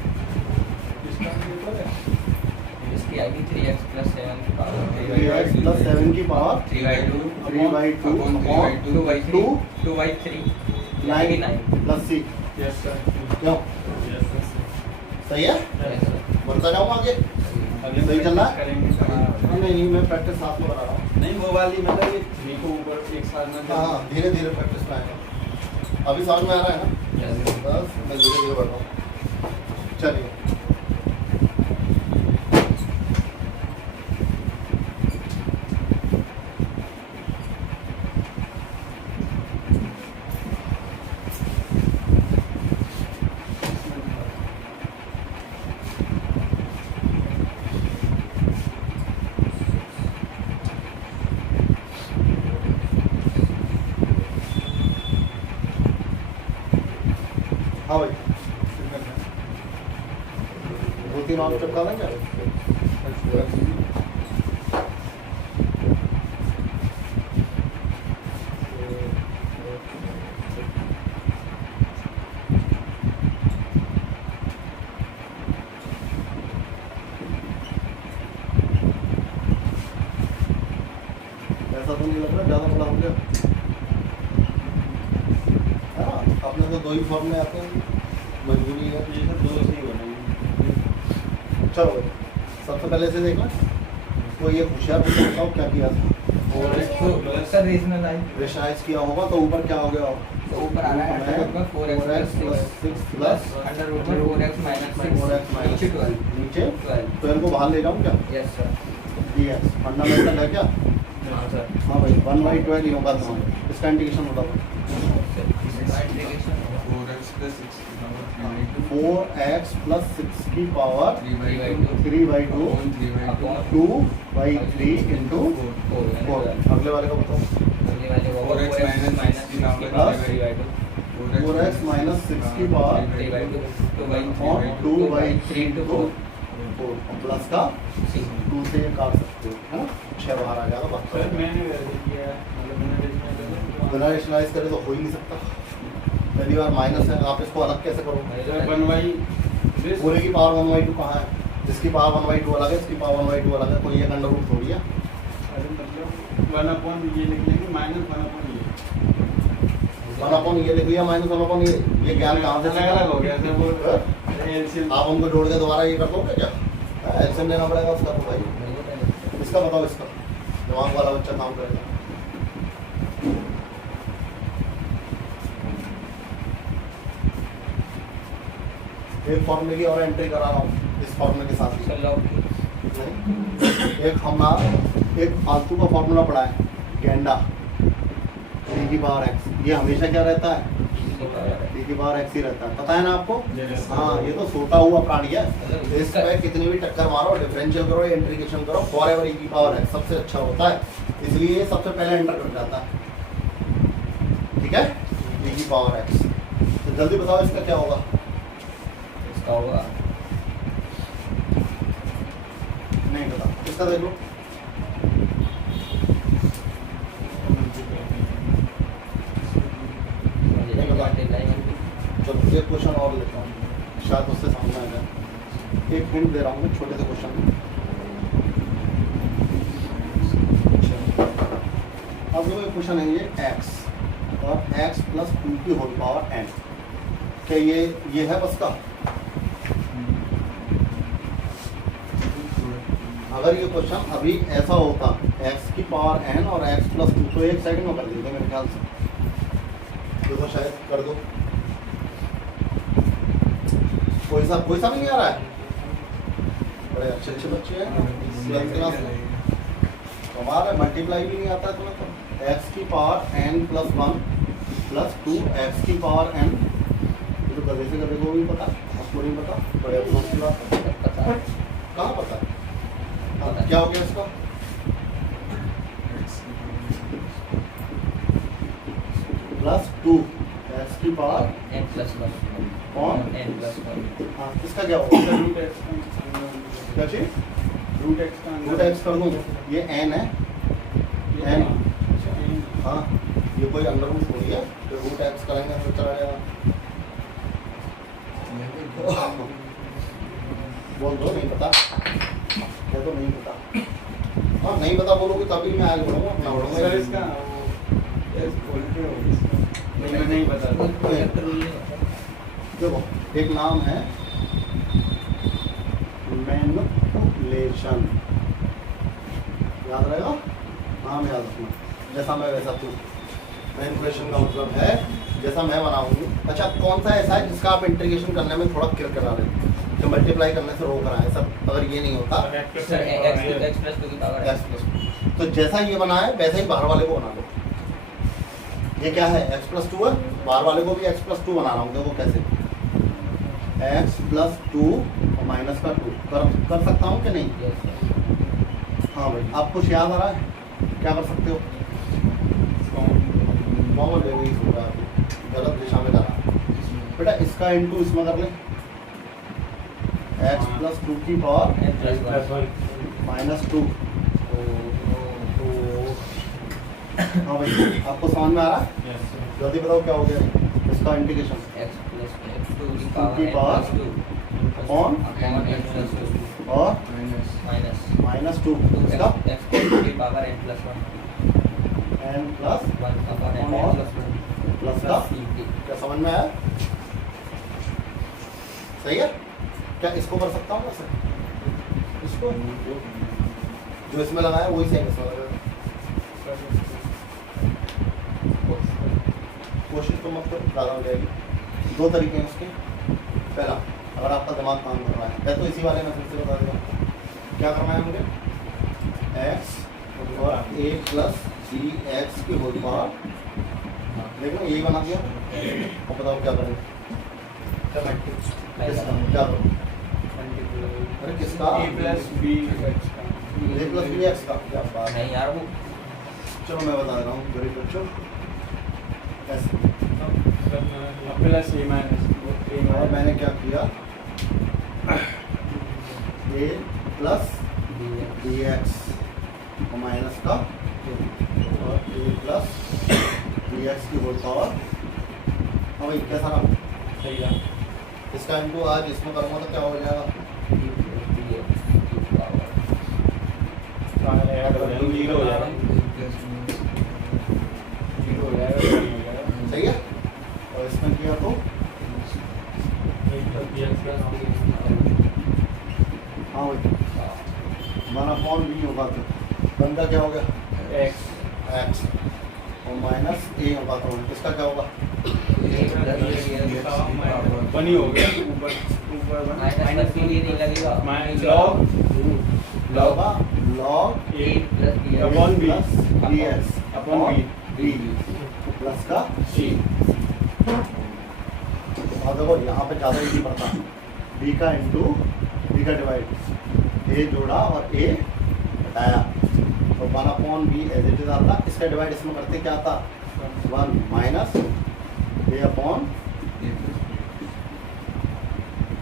इसकी आएगी 3x plus 7 की पावर 3x plus 7 की power 3/2 3/2 upon upon 2/3 2 2/3 9 plus c yes sir क्यों यस सर सही है Yes, sir. बढ़ता जाऊँ आगे अभी सही चल रहा है? करेंगे सर नहीं मैं प्रैक्टिस साथ में बना रहा हूँ नहीं वो वाली मतलब ये 3 को ऊपर एक साथ में हाँ धीरे धीरे प्रैक्टिस में आएगा अभी समझ में आ रहा है ना Yes. बस मैं धीरे धीरे बढ़ रहा हूँ चलिए हाँ भाई दो तीन और चिपका दें क्या ऐसा तो नहीं लग रहा ज़्यादा बड़ा हो गया है ना अपने तो दो ही फॉर्म में आते हैं मजबूरी है ये सब दो से ही बनेंगे चलो भाई सबसे पहले से देखना तो ये होशियार पूछा बताओ क्या किया था तो सर रीजनलाइज रेशनाइज किया होगा तो ऊपर क्या हो गया तो ऊपर आ रहा है अंडर रूट में 4x plus 6 6 plus under root में 4x minus 6 4x minus नीचे 12 नीचे 12 तो इनको बाहर ले जाऊँ क्या यस सर dx फंडामेंटल है क्या हाँ सर हाँ भाई 1/12 ही होगा तो इसका इंटीग्रेशन बताओ इंटीग्रेशन 4x plus 6 की power 4x plus 6 की पावर 3/2 3/2 upon 2/3 into 4 अगले वाले का बताओ अगले वाले को 4x 4x minus 6 की plus पावर 3/2 4x minus 6 की पावर 3/2 और 2/3 into into 4 4 प्लस का 2 से ये काट सकते हो है ना 6 बाहर आ जाएगा सर बाकी मैंने वैसे किया मतलब मैंने रेशनलाइज बिना रेशनलाइज करे तो हो ही नहीं सकता पहली बार माइनस है आप इसको अलग कैसे करोगे सर बनवाई पूरे की पावर 1/2 कहाँ है जिसकी पावर 1/2 अलग है इसकी पावर 1/2 अलग है कोई एक अंडर रूट थोड़ी है अरे मतलब 1/, ये लिख लेंगे -1/, ये 1/, ये लिख लिया -1/, ये ज्ञान कहाँ से अलग अलग हो गया सर वो हाँ? एलसीएम आप उनको जोड़ के दोबारा ये कर दोगे क्या एल्सियम लेना पड़ेगा उसका तो भाई इसका बताओ इसका दिमाग वाला बच्चा काम करेगा एक फॉर्मूले की और एंट्री करा रहा हूँ इस फॉर्मूले के साथ ही सर लॉग की नहीं। एक हमारा एक फालतू का फॉर्मूला पढ़ा है गेंडा डी की पावर एक्स ये हमेशा क्या रहता है डी की पावर एक्स ही रहता है पता है ना आपको हाँ ये तो सोता हुआ प्राणी है इस पे कितनी भी टक्कर मारो डिफरेंशियल करो इंटीग्रेशन करो फॉरएवर ई की पावर एक्स सबसे अच्छा होता है इसलिए ये सबसे पहले एंटर कर जाता है ठीक है ई की पावर एक्स तो जल्दी बताओ इसका क्या होगा इसका होगा नहीं पता इसका देख लो क्वेश्चन और लेता हूँ, शायद उससे सामने आ जाए। एक हिंट दे रहा हूँ मैं छोटे से क्वेश्चन में। अब जो क्वेश्चन है ये x और x प्लस 2 की होल पावर n, क्या ये है बस का? अगर ये क्वेश्चन अभी ऐसा होता x की पावर n और x प्लस 2, तो एक सेकंड में कर देंगे मेरे ख्याल से। देखो शायद कर दो, कोई सा भी नहीं आ रहा है। बड़े अच्छे बच्चे हैं, 11th क्लास में। कमाल है, मल्टीप्लाई भी नहीं आता है तुम्हें तो। x की power n plus 1 plus 2 x की पावर n, ये तो गधे से गधे को भी पता, आपको नहीं पता, बड़े अफसोस की बात है। कहाँ पता है? हाँ, क्या हो गया इसका? प्लस 2 x की पावर n plus 1 कौन? n plus 1 हाँ, इसका क्या होगा? रूट एक्स क्या चीज? रूट एक्स का रूट एक्स कर दूँ, ये n है, n, हाँ, ये कोई अंडर रूट थोड़ी है, तो रूट एक्स करेंगे तो चला जाएगा। बोल दो नहीं पता, क्या तो नहीं पता। हाँ नहीं पता बोलोगे तभी मैं आगे बढ़ूंगा, अपना सर बढ़ूंगा। इसका यस बोलते हो इसका नहीं नहीं पता। देखो एक नाम है मैनिपुलेशन, याद रहेगा, नाम याद रखना। जैसा मैं वैसा तू, मैनिपुलेशन का मतलब है जैसा मैं बनाऊंगी। अच्छा कौन सा ऐसा है जिसका आप इंटीग्रेशन करने में थोड़ा किर करा रहे हैं, जो मल्टीप्लाई करने से रोक रहा है सब? अगर ये नहीं होता सर x plus 2 की पावर x प्लस, तो जैसा ये बना है वैसे ही बाहर वाले को बना लो। ये क्या है? x प्लस 2 है, बाहर वाले को भी x प्लस 2 बना रहा हूँ। देखो कैसे, x प्लस 2 और माइनस का 2 कर सकता हूँ कि नहीं? yes sir हाँ भाई, आप कुछ याद आ रहा है? क्या कर सकते हो? कॉमन ले गई, गलत दिशा में जा रहा है बेटा। इसका इंटू इसमें कर ले, x प्लस 2 की पावर n plus 1 माइनस 2। हाँ भाई, आपको समझ में आ रहा है? जल्दी बताओ क्या हो गया इसका इंटीग्रेशन। x plus 2 की की power n power plus 2 upon upon n plus 2 और minus माइनस 2, इसका x plus 2 की power n plus 1 n plus 1 upon n और plus 1 प्लस का। क्या समझ में आया? सही है? क्या इसको कर सकता हूँ वैसे? इसको जो इसमें लगाया वही सेम इसमें लगाया। कोशिश तो मत करो, ज़्यादा हो जाएगी। दो तरीके हैं उसके। पहला, अगर आपका दिमाग काम कर रहा है, या तो इसी वाले में फिर से बता देगा क्या करना है मुझे। x और a प्लस जी एक्स की होल पावर, देखो यही बना दिया। और बताओ क्या करें? किसका? क्या करो? अरे किसका? a प्लस बी एक्स का a प्लस बी एक्स का, क्या बात है। नहीं यार वो चलो मैं बता रहा हूँ गरीब बच्चों, ऐसे। प्लस ए माइनस और मैंने क्या किया, a प्लस बी एक्स और माइनस का और a प्लस बी एक्स की होल पावर। हाँ भाई कैसा रहा? सही है। इसका इनटू आज इसमें करूँगा तो क्या हो जाएगा? जीरो हो जाएगा, जीरो हो जाएगा। सही है? और इसमें किया तो हाँ भाई 1/b होगा, तो बनता क्या हो गया? एक्स x और माइनस a होगा, तो इसका क्या होगा? वन ही हो गया। ऊपर ऊपर माइनस के लिए नहीं लगेगा लॉग होगा log a plus b upon B plus dx upon b plus का c। और देखो यहाँ पे ज़्यादा इजी पड़ता, b का इंटू b का डिवाइड, a जोड़ा और a हटाया, तो 1/b एज इट इज आता। इसका डिवाइड इसमें करते क्या आता? 1 माइनस a अपॉन,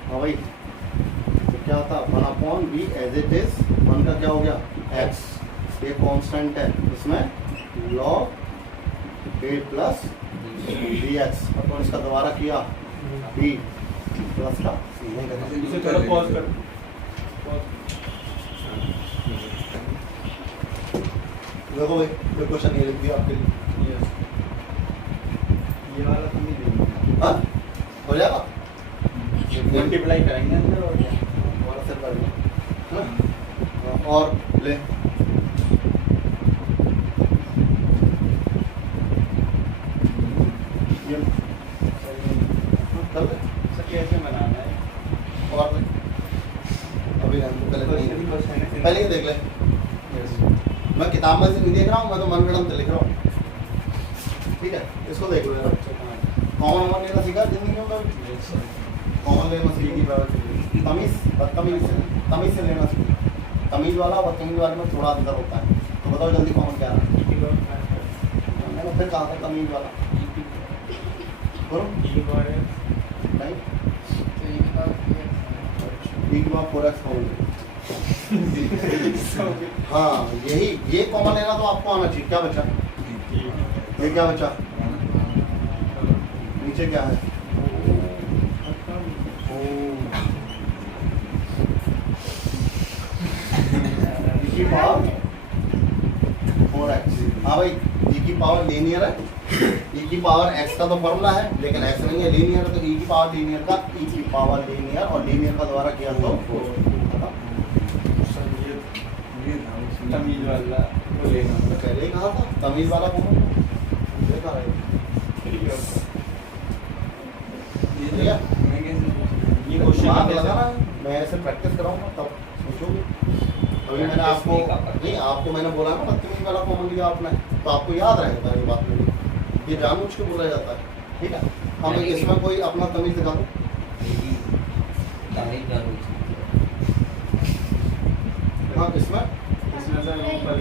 हाँ भाई तो क्या होता? 1/b एज इट इज, 1 का क्या हो गया? x, ये कांस्टेंट है, इसमें log a प्लस bx, और इसका दोबारा किया बी प्लस का सी नहीं करना। इसे थोड़ा पॉज कर देखो भाई कोई क्वेश्चन ये लिख दिया आपके लिए। ये वाला तो नहीं देंगे हाँ हो जाएगा मल्टीप्लाई करेंगे अंदर और क्या हमारा सिर कर लो हाँ? और ले ये हाँ, कर ले सर कैसे बनाना है और ले अभी हमको पहले पहले ये देख ले मैं किताब में से नहीं देख रहा हूँ, मैं तो मन गढ़ंत लिख रहा हूँ। ठीक है इसको देख लो यार कॉमन वन लेना सीखा जिंदगी में कॉमन लेना सीखी तमीज बदतमीज से तमीज से लेना सीखी तमीज वाला और बदतमीज वाले में थोड़ा अंतर होता है तो बताओ जल्दी कॉमन क्या है मैंने फिर कहा था तमीज वाला बोलो नहीं ई की बात 4x कहोगे हाँ यही ये कॉमन लेना तो आपको आना चाहिए। क्या बचा ये क्या बचा नीचे क्या है e की पावर 4x हाँ भाई e की पावर लीनियर है e की पावर x का तो फॉर्मूला है लेकिन x नहीं है लीनियर है तो e की पावर लीनियर का e की पावर लीनियर और लीनियर का द्वारा किया तो तमीज वाला वो लेना पहले ही कहा था तमीज वाला कौन देखा है ये ठीक है मैं कैसे ये क्वेश्चन दिमाग लगाना है मैं ऐसे प्रैक्टिस कराऊंगा तब सोचोगे अभी मैंने आपको नहीं आपको मैंने बोला ना बदतमीज वाला कॉमन लिया आपने तो आपको याद रहेगा ये बात मेरी ये जानबूझ के बोला जाता है ठीक है हम इसमें कोई अपना तमीज दिखा दो हाँ इसमें इसमें सर ऊपर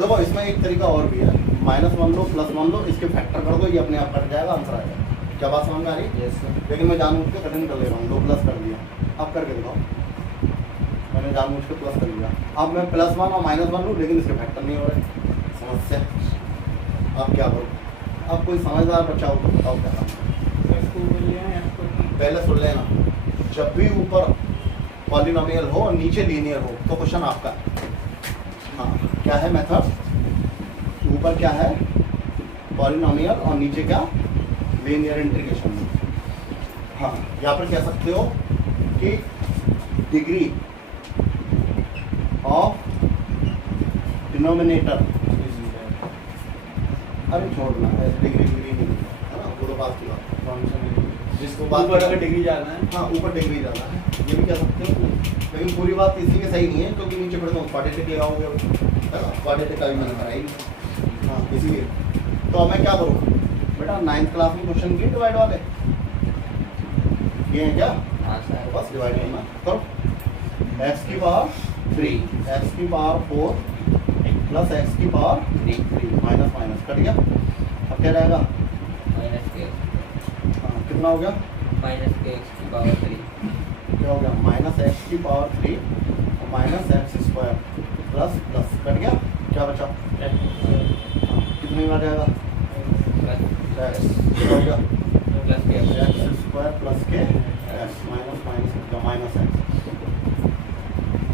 देखो इसमें एक तरीका और भी है -1 लो +1 लो इसके फैक्टर कर दो ये अपने आप कट जाएगा आंसर आएगा क्या बात समझ में आ रही है लेकिन मैं जानबूझ के कठिन कर ले रहा हूँ 2 प्लस कर दिया अब करके दिखाओ मैंने जानबूझ के प्लस कर लिया अब मैं +1 और -1 लूँ लेकिन इसके फैक्टर नहीं हो रहे समस्या अब क्या करो अब कोई समझदार बच्चा हो तो बताओ क्या करना पहले सुन लेना जब भी ऊपर पॉलिनोमियल हो और नीचे लीनियर हो तो क्वेश्चन आपका हाँ क्या है मेथड ऊपर क्या है पॉलिनोमियल और नीचे क्या लीनियर इंटीग्रेशन हाँ यहाँ पर कह सकते हो कि डिग्री ऑफ डिनोमिनेटर अरे छोड़ना ऐसे डिग्री नहीं है ना वो तो बात की बात जिसको ऊपर अगर डिग्री जाना है हाँ ऊपर डिग्री जाना है ये भी कह सकते हो लेकिन पूरी बात इसलिए सही नहीं है क्योंकि नीचे पढ़ते हो क्वाड्रेटिक ले आओगे है ना क्वाड्रेटिक का भी मैंने कराई हाँ इसीलिए तो अब मैं क्या करूँ बेटा 9th क्लास में क्वेश्चन किए डिवाइड वाले ये है क्या तो बस डिवाइड करना करो x की पावर 3 x की पावर 4 प्लस x की पावर 3 माइनस माइनस कट गया अब क्या रहेगा हाँ कितना हो गया क्या हो गया -x की पावर 3 और -x square plus plus cut गया क्या बचा हाँ, कितने में आ जाएगा x क्या हो गया x स्क्वायर प्लस के x minus minus minus x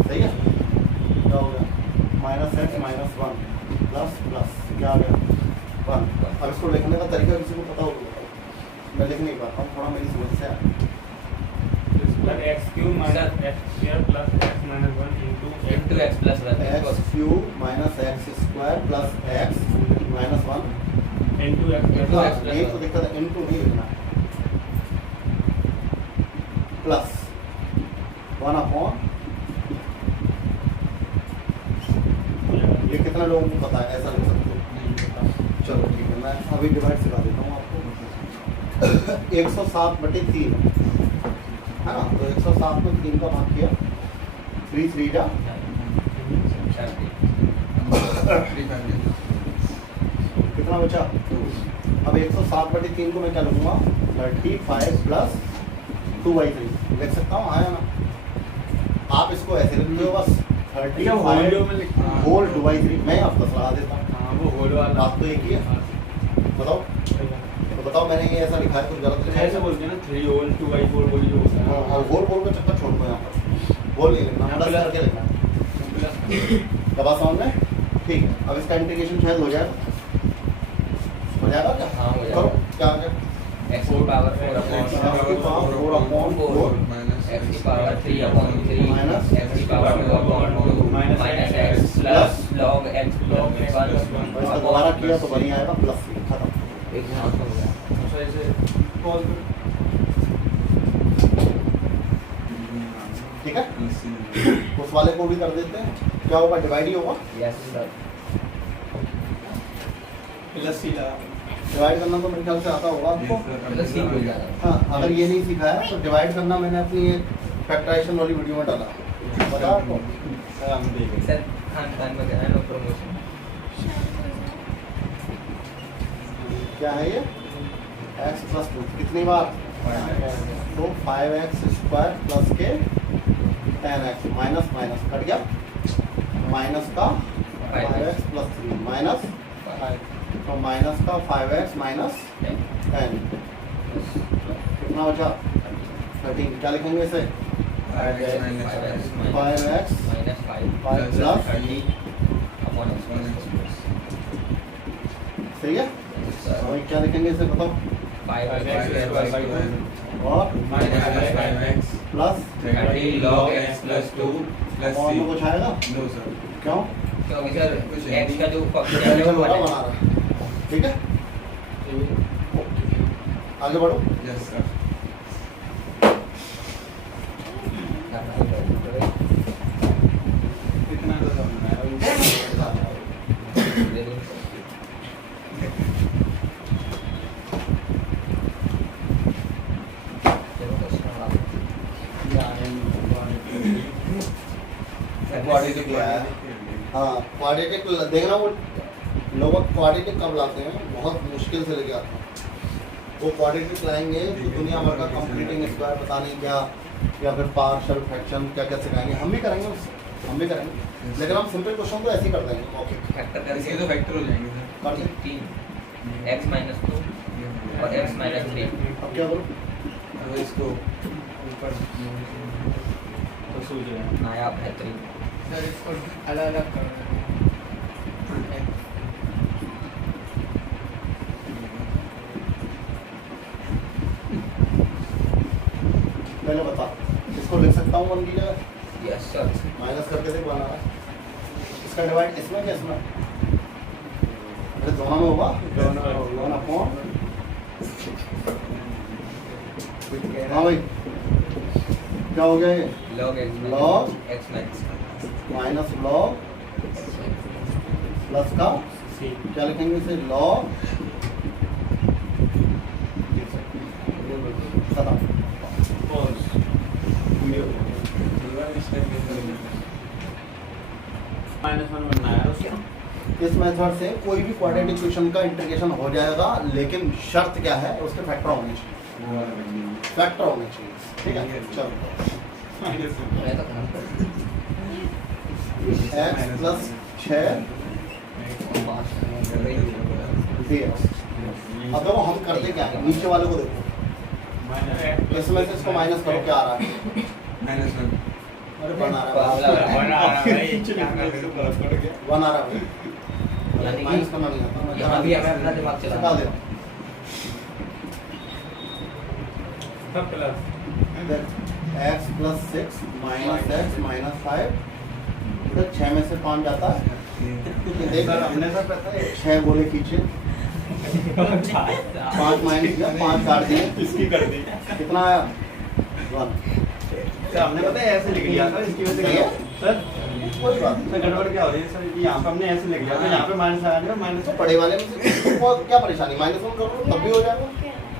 सही है क्या हो गया -x -1 प्लस प्लस क्या आ गया 1 अब इसको लिखने का तरीका किसी को पता हो तो बताओ मैं लिख नहीं पाता हूँ थोड़ा मेरी समस्या है x cube minus x square plus x minus 1 into x cube minus x square plus x minus 1 into x हाँ, यही तो दिक्कत है इनटू नहीं लिखना प्लस 1 अपॉन ये कितना लोगों को पता है ऐसा लिख सकते हो चलो ठीक है मैं अभी डिवाइड सिखा देता हूँ आपको 107/3 है ना तो 107 को 3 का भाग किया 3 3 जा कितना बचा 2 अब 107/3 को मैं क्या लिखूंगा 35 प्लस 2/3 लिख सकता हूँ आया ना आप इसको ऐसे लिखते हो बस 35 होल 2/3 मैं आपको सलाह देता हूँ हाँ वो होल वाला बात तो एक ही है बताओ बताओ मैंने ये ऐसा लिखा है कुछ गलत लिखा है? ऐसे बोलते हैं ना 3 होल 2/4 बोली जो होता है। और होल का चक्कर छोड़ दो यहाँ पर, होल नहीं लिखना, यहाँ प्लस प्लस- करके लिखना। क्या बात समझ में? ठीक है, अब इसका इंटीग्रेशन शायद हो जाएगा, हो जाएगा क्या? हाँ, हो जाएगा। करो क्या आ गया? x की पावर 4 अपॉन 4 अपॉन 4 x की पावर 3 अपॉन 3 माइनस x की power 2 upon 2 minus x plus log x log x plus plus 1 और इसका दोबारा किया तो बनी आएगा प्लस सी, खत्म। एक यहाँ हो गया। अच्छा ऐसे कॉल कर ठीक है, उस वाले को भी कर देते हैं, क्या होगा? डिवाइड ही होगा। Yes sir. प्लस सी लगा। डिवाइड करना तो मेरे ख्याल से आता होगा आपको। प्लस c हो जाएगा। हाँ, अगर ये नहीं सीखा है तो डिवाइड करना मैंने अपनी एक फैक्टराइजेशन वाली वीडियो में डाला, पता है आपको? हम देखेंगे। सर खान में क्या है नो प्रमोशन। क्या है ये? x प्लस 2 कितनी बार? तो 5x स्क्वायर प्लस के 10x माइनस माइनस कट गया, माइनस का 5x प्लस 3 माइनस 5, तो माइनस का 5x माइनस 10 कितना बचा? 13। क्या लिखेंगे इसे? 5x minus 5 5 plus upon x सही है। सर और क्या लिखेंगे इसे बताओ? 5x और minus plus 30 log x plus 2 और में कुछ आएगा? क्यों? क्योंकि सर x का जो फंक्शन है कैपिटल वो बड़ा बड़ा बना रहा है, ठीक है। आगे बढ़ो। कितना तो समझना है। क्वाड्रेटिक क्या है? हाँ, क्वाड्रेटिक देखना, वो लोग क्वाड्रेटिक कब लाते हैं? बहुत मुश्किल से लेके आते हैं। वो क्वाड्रेटिक लाएंगे तो दुनिया भर का कंप्लीटिंग स्क्वायर पता नहीं क्या, या फिर पार्शियल फ्रैक्शन क्या क्या सिखाएंगे। हम भी करेंगे उससे, हम भी करेंगे, लेकिन हम सिंपल क्वेश्चन को ऐसे ही कर देंगे। ओके, फैक्टर इसके करके तो फैक्टर हो जाएंगे सर। कर दे। 3 x माइनस 2 और x माइनस 3 अब क्या करूँ? अब इसको ऊपर तो सूझ रहा है। नया बेहतरीन सर इसको अलग अलग कर पहले बता, इसको लिख सकता हूँ 1 की जगह? यस सर माइनस करके देख बना रहा है। इसका डिवाइड इसमें क्या इसमें? अरे दोनों में होगा, वन अपॉन। हाँ भाई, क्या हो गया ये? log Log x minus minus log plus का सी क्या लिखेंगे इसे? लॉग खत्म। कॉल्स -1 बनना है उसका। इस मेथड से कोई भी क्वाड्रेटिक इक्वेशन का इंटीग्रेशन हो जाएगा, लेकिन शर्त क्या है? उसके फैक्टर होने चाहिए, फैक्टर होने चाहिए, ठीक है। चलो, मैं तो काम कर x प्लस 6 dx। अब देखो हम करते क्या है, नीचे वाले को देखो, इसमें से इसको माइनस करो, क्या आ रहा है? -1 अरे 1 आ रहा है, बना रहा है भाई, क्या कर रहे हो? गलत पड़ गया। 1 आ रहा है भाई, यानी माइनस कि करना नहीं आता, मैं यहाँ भी हमें अपना दिमाग सिखा चलाना दे है। रहा सब प्लस हूँ। x plus 6 minus x minus 5, तो 6 में से 5 जाता है। देख सर हमने सर पता है 6 गोले खींचे, 5 माइनस किया, 5 काट दिए, इसकी कर दी। कितना आया? 1। सर हमने पता है ऐसे लिख लिया था, इसकी वजह सही से है? सर कोई बात नहीं। सर गड़बड़ क्या हो रही है सर कि यहाँ पे हमने ऐसे लिख लिया था, यहाँ पे माइनस आ गया, माइनस तो बड़े वाले में से बहुत क्या परेशानी? -1 कर लो तब भी हो जाएगा,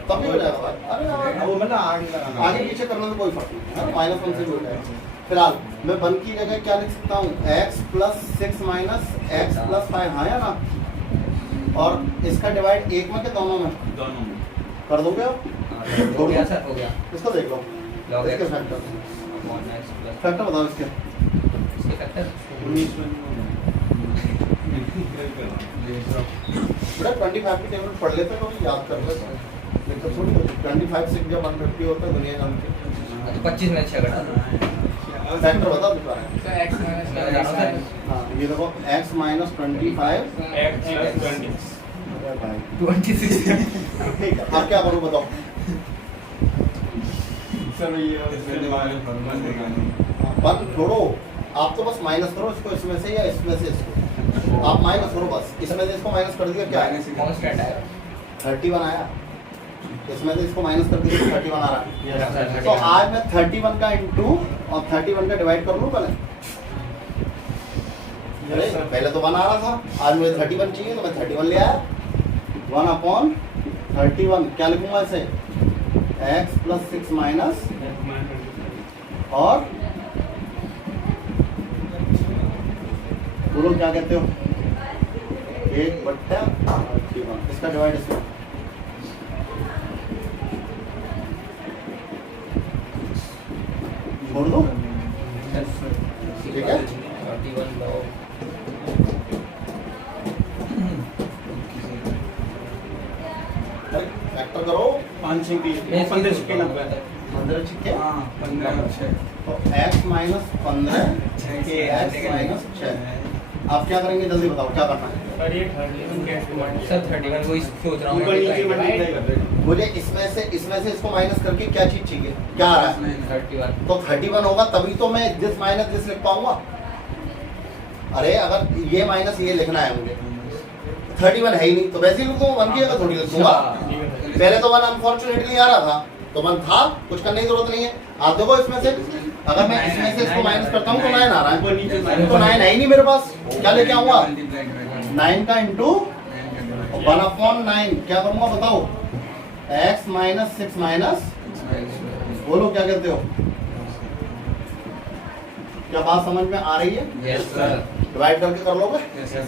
तब भी हो जाएगा भाई। अरे यार, वो मतलब आगे लगाना आगे पीछे करने में कोई फर्क नहीं है, -1 से भी हो जाएगा। फिलहाल मैं 1 की जगह क्या लिख सकता हूँ? x plus 6 minus x plus 5, हाँ या ना? और इसका डिवाइड एक में के दोनों में दोनों में। कर दोगे आप? हो गया सर, हो गया। इसको देख लो, log इसके x factor upon x plus factor बताओ इसके। इसके फैक्टर 19 में बेटा 25 की टेबल पढ़ लेते हो, याद कर लेते दिक्कत थोड़ी होती 25 से जब 150 होता है दुनिया का तो 25 में 6 घटा दो। फैक्टर बता दिखा रहा है। सर x माइनस हाँ ये देखो x माइनस 25 x plus 20. 26 ठीक है अब क्या करूँ बताओ। सर ये इसमें जो वाले फॉर्मूला देगा नहीं। बंद छोड़ो आप तो बस माइनस करो इसको इसमें से या इसमें से इसको आप माइनस करो बस इसमें से इसको माइनस कर दिया क्या है कांस्टेंट है 31 आया इसमें से इसको माइनस कर दिया 31 आ रहा है Yes, तो आज मैं 31 का इंटू और 31 का डिवाइड कर लूँ पहले अरे पहले तो 1 आ रहा था आज मुझे 31 चाहिए तो मैं 31 ले आया 1/31 क्या लिखूंगा इसे x प्लस 6 माइनस और बोलो क्या कहते हो 1/31 इसका डिवाइड इसमें छोड़ दो ठीक है 31 log फैक्टर करो 5 की 15 के नंबर 15 छिक्के हाँ 15 और 6 तो x माइनस 15 x माइनस 6 आप क्या करेंगे जल्दी बताओ क्या करना है सर ये 31 कैसे माइनस सर 31 वही सोच रहा हूँ ऊपर नीचे मैं मल्टीप्लाई कर देगा मुझे इसमें से इसको माइनस करके क्या चीज चाहिए क्या आ रहा है 31 तो 31 होगा तभी तो मैं दिस माइनस दिस लिख पाऊंगा अरे अगर ये माइनस ये लिखना है मुझे 31 है ही नहीं तो वैसे ही लिख दूंगा 1 की जगह थोड़ी लिख दूंगा पहले तो 1 अनफॉर्चुनेटली आ रहा था तो 1 था कुछ करने की जरूरत नहीं है आप देखो इसमें से अगर मैं इसमें से इसको माइनस करता हूँ तो 9 आ रहा है ऊपर नीचे तो 9 है ही नहीं मेरे पास क्या लेके आऊंगा 9 का इंटू 1/9 क्या करूंगा बताओ x माइनस 6 माइनस बोलो क्या कहते हो क्या बात समझ में आ रही है यस सर डिवाइड करके कर लोगे Yes, sir.